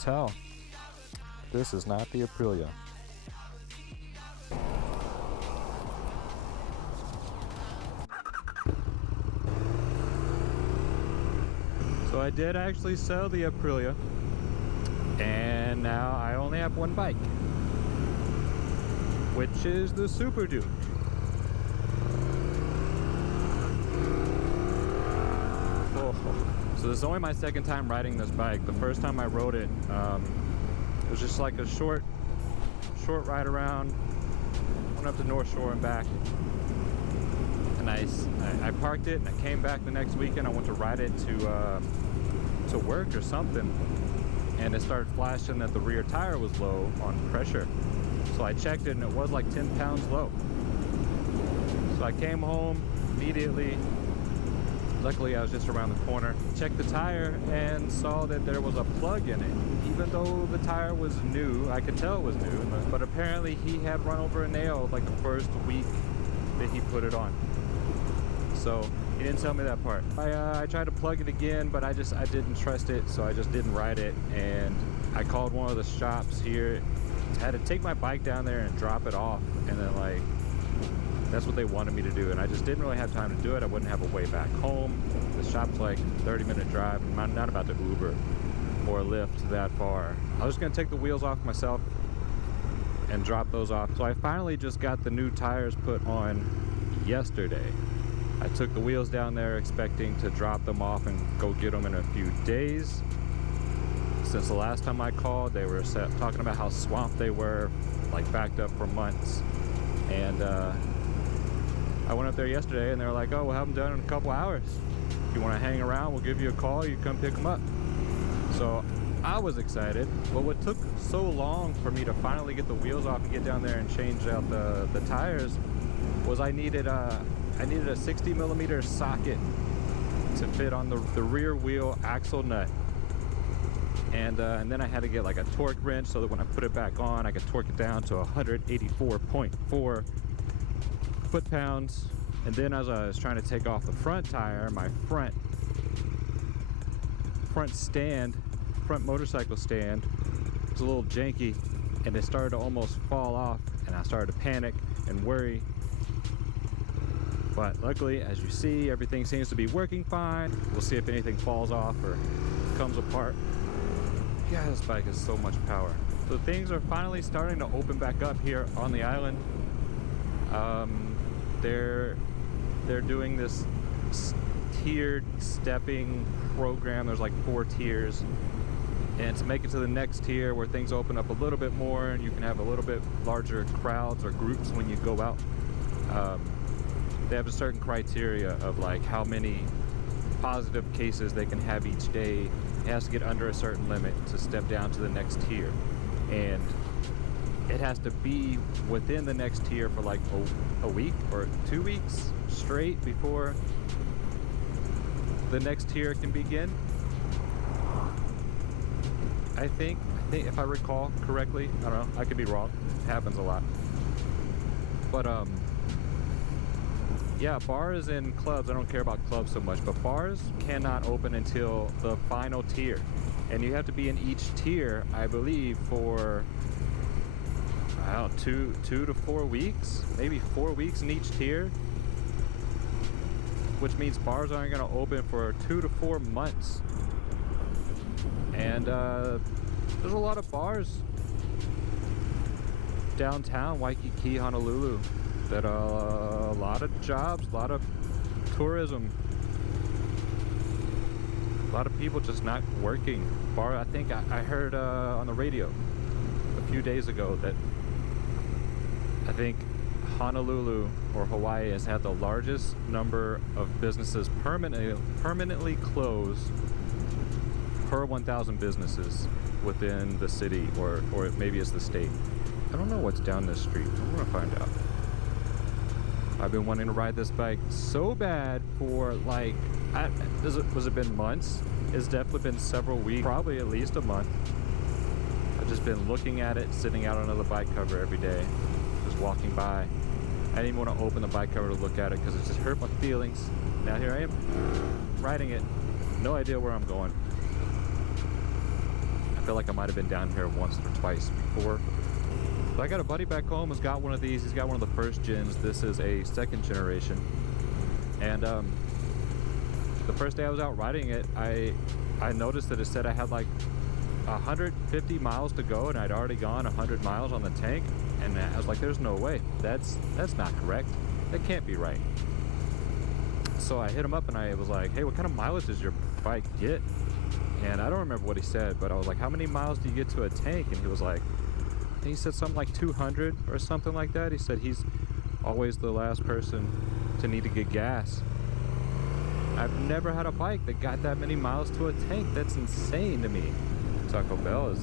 tell, this is not the Aprilia. So I did actually sell the Aprilia, and now I only have one bike, which is the Super Duke. Oh. So this is only my second time riding this bike. The first time I rode it, it was just like a short ride around, went up to North Shore and back. And I parked it and I came back the next weekend. I went to ride it to work or something, and it started flashing that the rear tire was low on pressure. So I checked it and it was like 10 pounds low. So I came home immediately. Luckily I was just around the corner, checked the tire and saw that there was a plug in it. Even though the tire was new, I could tell it was new, but apparently he had run over a nail like the first week that he put it on. So he didn't tell me that part. I tried to plug it again, but I didn't trust it, so I just didn't ride it. And I called one of the shops here. I had to take my bike down there and drop it off, and then like that's what they wanted me to do, and I just didn't really have time to do it. I wouldn't have a way back home. The shop's like 30-minute drive, and I'm not about to Uber or Lyft that far. I was gonna take the wheels off myself and drop those off. So I finally just got the new tires put on yesterday. I took the wheels down there expecting to drop them off and go get them in a few days. Since the last time I called, they were talking about how swamped they were, like backed up for months. And I went up there yesterday and they were like, oh, we'll have them done in a couple hours. If you want to hang around, we'll give you a call, you come pick them up. So I was excited, but what took so long for me to finally get the wheels off and get down there and change out the tires was I needed a 60mm socket to fit on the rear wheel axle nut. And then I had to get like a torque wrench so that when I put it back on, I could torque it down to 184.4 foot-pounds. And then as I was trying to take off the front tire, my front motorcycle stand was a little janky, and it started to almost fall off, and I started to panic and worry. But luckily, as you see, everything seems to be working fine. We'll see if anything falls off or comes apart. Yeah, this bike has so much power. So things are finally starting to open back up here on the island. They're doing this tiered stepping program. There's like 4 tiers, and to make it to the next tier where things open up a little bit more and you can have a little bit larger crowds or groups when you go out, they have a certain criteria of like how many positive cases they can have each day. It has to get under a certain limit to step down to the next tier, and it has to be within the next tier for like a week or 2 weeks straight before the next tier can begin. I think if I recall correctly, I don't know, I could be wrong, it happens a lot, but yeah, bars and clubs, I don't care about clubs so much, but bars cannot open until the final tier, and you have to be in each tier, I believe, for I don't know, 2 to 4 weeks, maybe 4 weeks in each tier, which means bars aren't going to open for 2 to 4 months. And there's a lot of bars downtown Waikiki, Honolulu, that a lot of jobs, a lot of tourism, a lot of people just not working. I think I heard on the radio a few days ago that I think Honolulu or Hawaii has had the largest number of businesses permanently closed per 1,000 businesses within the city, or maybe it's the state. I don't know what's down this street. I'm gonna find out. I've been wanting to ride this bike so bad for like, has it been months? It's definitely been several weeks, probably at least a month. I've just been looking at it, sitting out under the bike cover every day, just walking by. I didn't even want to open the bike cover to look at it because it just hurt my feelings. Now here I am, riding it. No idea where I'm going. feel like I might have been down here once or twice before. But I got a buddy back home who's got one of these. He's got one of the first gens. This is a second generation. And the first day I was out riding it, I noticed that it said I had like 150 miles to go, and I'd already gone 100 miles on the tank. And I was like, there's no way. That's not correct. That can't be right. So I hit him up and I was like, hey, what kind of mileage does your bike get? And I don't remember what he said, but I was like, how many miles do you get to a tank? And he was like, he said something like 200 or something like that. He said he's always the last person to need to get gas. I've never had a bike that got that many miles to a tank. That's insane to me. Taco Bell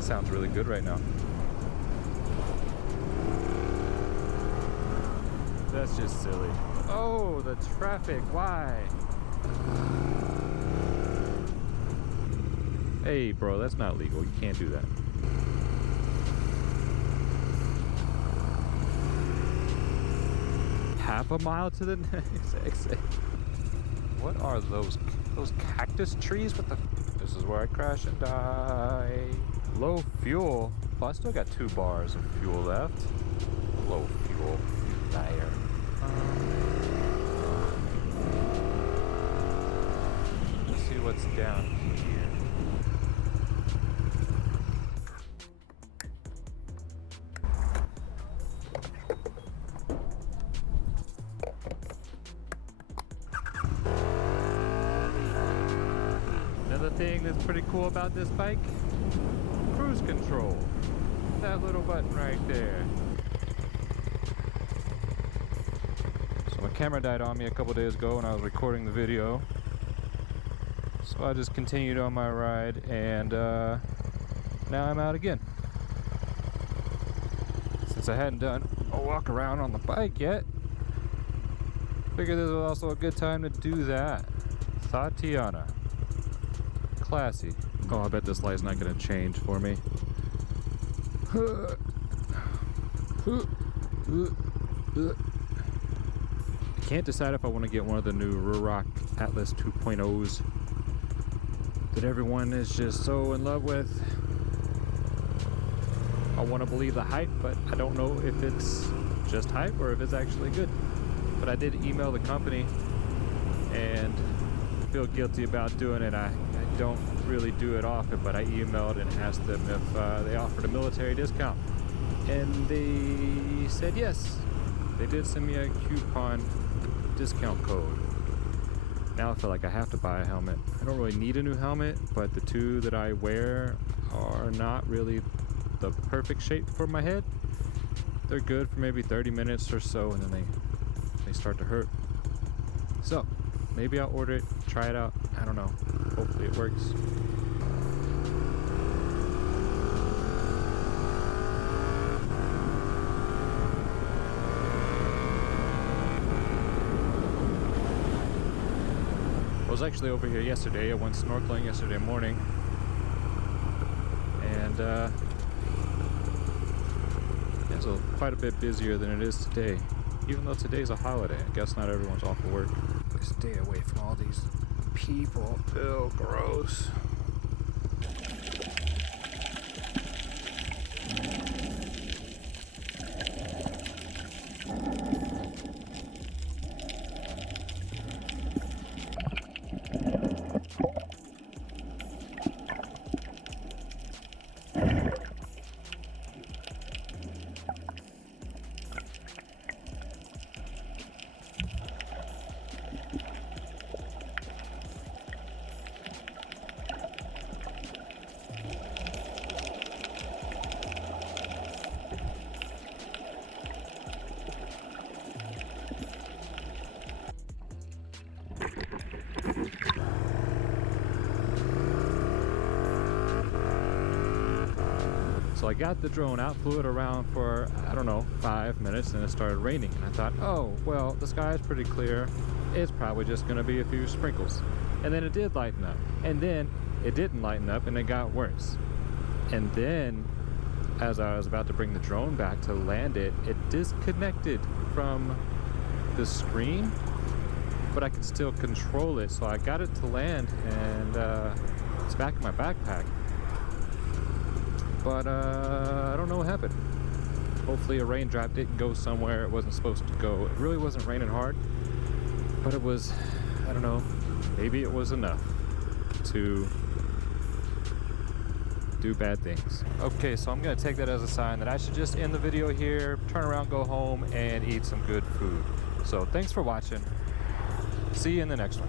sounds really good right now. That's just silly. Oh, the traffic, why? Hey bro, that's not legal. You can't do that. Half a mile to the next exit. What are those cactus trees? What the? This is where I crash and die. Low fuel. Well, I still got 2 bars of fuel left. Low fuel. There. Let's see what's down here. Another thing that's pretty cool about this bike, cruise control. That little button right there. So my camera died on me a couple days ago when I was recording the video. So I just continued on my ride, and now I'm out again. Since I hadn't done a walk around on the bike yet, figured this was also a good time to do that. Tatiana. Classy. Oh, I bet this light's not going to change for me. I can't decide if I want to get one of the new Ruroc Atlas 2.0s that everyone is just so in love with. I want to believe the hype, but I don't know if it's just hype or if it's actually good. But I did email the company and feel guilty about doing it. I don't really do it often, but I emailed and asked them if they offered a military discount, and they said yes. They did send me a coupon discount code. Now I feel like I have to buy a helmet. I don't really need a new helmet, but the 2 that I wear are not really the perfect shape for my head. They're good for maybe 30 minutes or so, and then they start to hurt. So maybe I'll order it, try it out. I don't know. Hopefully it works. I was actually over here yesterday. I went snorkeling yesterday morning, and it's quite a bit busier than it is today. Even though today's a holiday, I guess not everyone's off of work. Stay away from all these people. Ew, gross. So I got the drone out, flew it around for, I don't know, 5 minutes, and it started raining. And I thought, oh, well, the sky is pretty clear. It's probably just going to be a few sprinkles. And then it did lighten up. And then it didn't lighten up, and it got worse. And then, as I was about to bring the drone back to land it, it disconnected from the screen, but I could still control it. So I got it to land, and It's back in my backpack. But I don't know what happened. Hopefully a raindrop didn't go somewhere it wasn't supposed to go. It really wasn't raining hard, but it was, I don't know, maybe it was enough to do bad things. Okay, so I'm gonna take that as a sign that I should just end the video here, turn around, go home, and eat some good food. So thanks for watching. See you in the next one.